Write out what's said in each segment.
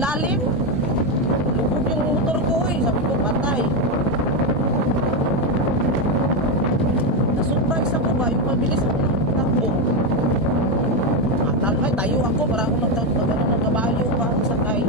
lalim. Lubog yung motor ko eh. Sabi ko, patay. Na-surprise ako ba? Yung mabilis ako takbo. Ay, tayo ako para ako magano ng kabayo pa ako sakay.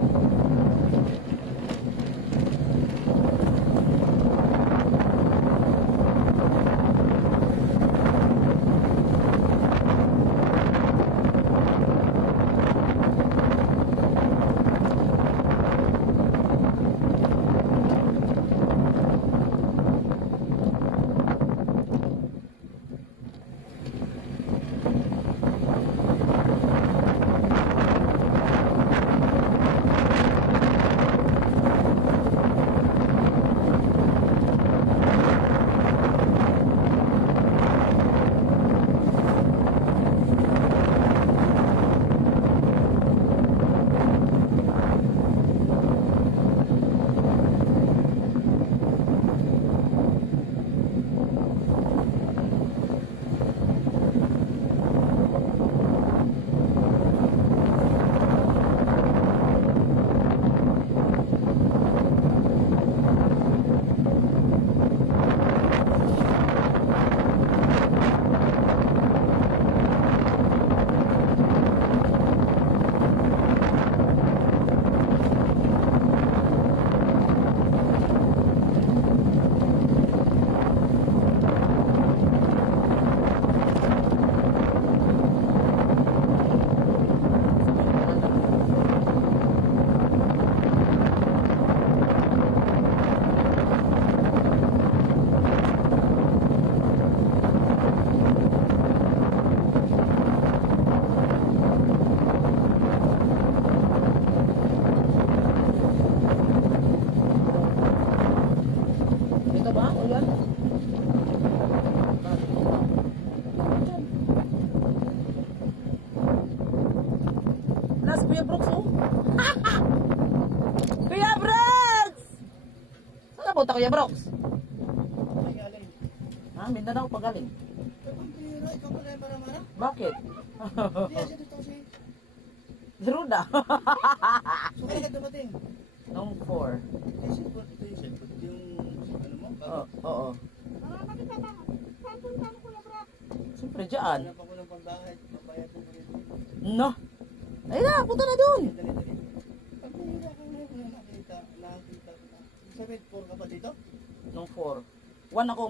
Kuya Brooks, oh. Kuya Brooks! Saan na punta, Kuya Brooks? Magaling. Ha? Mindanao pa galing. Ikaw pa rin para-mara? Bakit? Hindi, kasi dito kasi. Zeruda. So, kaya ka dumating? Nung 4. Eh, sipot ito yung sipot. Yung, ano mo? Oo. Saan punta mo, Kuya Brooks? Siyempre dyan. Hanap ako ng pambahay. Mabayad mo rin. No. Ayun na, punta na dun. Dali. Pag mahira ka na nakita ko. Sabihin, 4 ka pa dito? Nung 4. 1 ako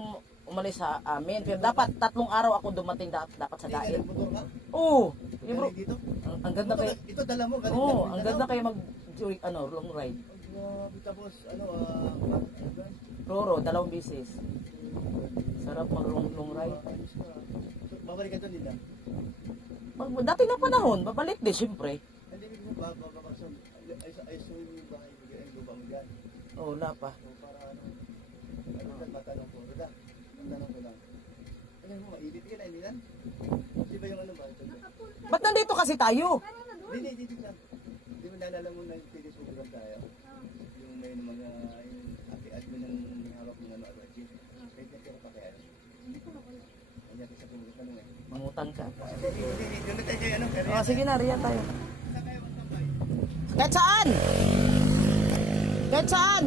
umalis sa amin. Pero dapat 3 araw ako dumating dapat sa dain. Motor ka? Oo. Eh, bro. Galing dito? Ang ganda kayo. Ito dala mo? Galing Oo, ka ang ganda kayo long ride. Grabe, tapos, ano ba? Roro, 2 bisis. Sarap mag long ride. Ayos ka. So, babalik ka doon nila? Dati na panahon, babalik din siyempre. Hindi mo babakason. Ayos mo yung bahay. Bigyan ang lupa mo dyan. Oo, wala pa. So, para ano matanong ko. Roda, matanong ko lang. Ano mo, mainit ka na, inilan? Di ba yung ano ba? Ito? Ba't nandito kasi tayo? Hindi lang. Di mo naalala mo na pinisubukan tayo? Yung may mga, yung ate-admin ng hawak ng ano, allergy. Kahit na pa kaya. Hindi ko nakala. Kanya sa pulot ka nung eh. Mangutang ka. Hindi, gamit tayo yung ano. Oh, sige na, riyan tayo. Kahit saan? Kahit saan?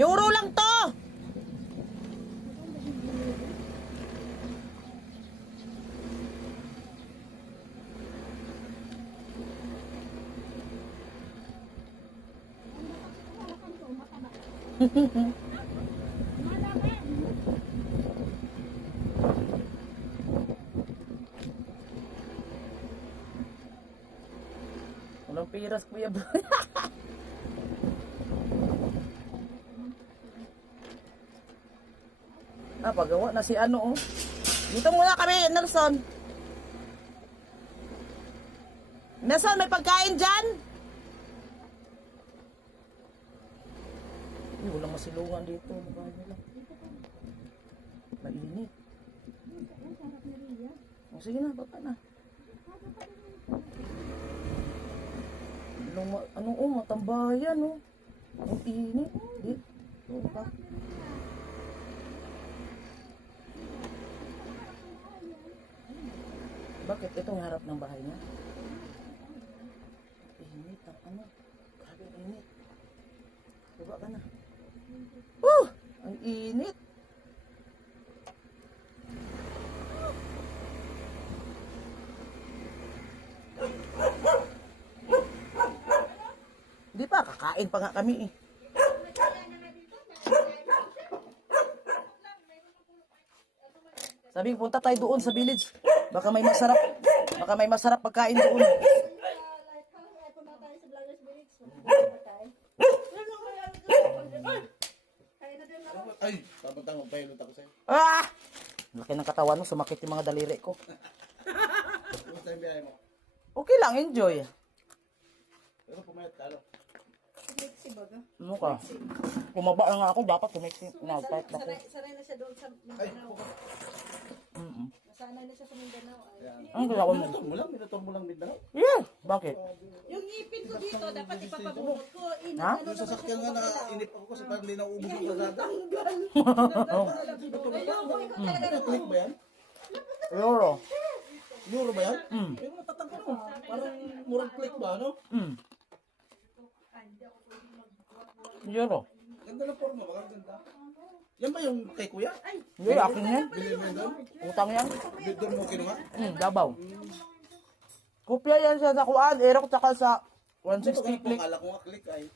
Euro lang to! Walang piras, Kuya Bro. Pagawa na si ano, oh. Dito muna kami, Nelson. Nelson, may pagkain dyan? Walang masilungan dito. Mainit. O, sige na, baka na. Matambayan, oh. Ang init. Dito ka. Bakit? Ito yung harap ng bahay niya. Init ang ano. Grabe ang init. Baba ka na. Ang init. Hindi pa, kakain pa nga kami eh. Sabi, punta tayo doon sa village. Baka may masarap. Baka may masarap pagkain doon. Ay, papuntang magpahilot ako sa'yo. Ah! Laki ng katawan mo, sumakit yung mga daliri ko. Kumusta yung biyahe mo? Okay lang, enjoy. Pero pumayat ka, ano? Ano ka? Kumaba na nga ako, dapat tumiksi. Nagpahit ako. Sanay na siya doon sa Mindanao. Nasanay na siya sa Mindanao. Ang galaw mo? Minator mo lang Mindanao. Yeah, bakit? Yung ngipin ko dito, dapat ipapabunot ko. Ha? Yung sasakyan nga nakainip ako kasi parang hindi na ubus yung kalada. Click ba yan? Euro. Euro ba yan? Yung matatangka no? Parang murang click ba, ano? Euro. Ganda ng forma, magaganda. Yan ba yung kay kuya? Hindi, akin yan. Bili mo yan doon? Utang yan. Doon mo kinuha? Dabaw. Kopya yan siya sa kuan. Erok tsaka sa Ito 160 click. akala ko nga click ay.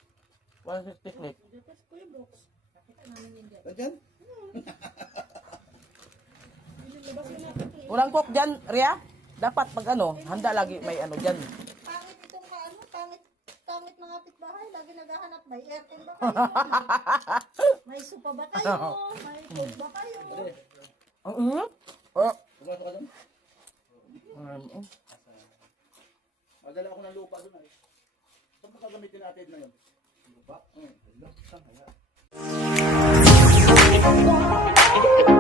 160 click. Nandiyan? Walang cook dyan, Ria. Dapat pag ano, handa lagi may ano dyan. Pangit itong kaano, pangit mga pitbahay. Lagi naghahanap, may aircon ba kayo? May sopa ba kayo? May coke ba kayo? Ang init. Oh. Pumasok ka doon? Madala ako ng lupa doon ay. Saan ba gagamitin natin na yun? Lupa? Lupa.